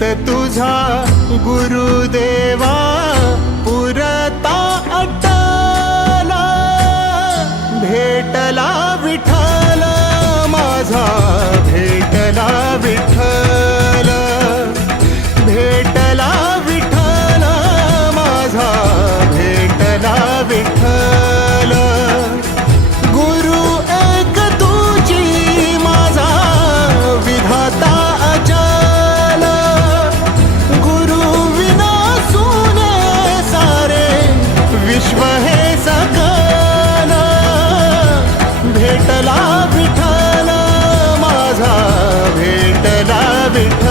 भक्त तुझा गुरुदेवा पुरता अट्टला, भेटला विठ्ठल माझा, भेटला विठ्ठल, भेटला विठ्ठल माझा, भेटला विठ्ठल. गुरु एक तुझी माझा विधाता अचल, गुरु विना सुने सारे विश्व हे सकल. भेटला विठ्ठल माझा, भेटला विठ्ठल.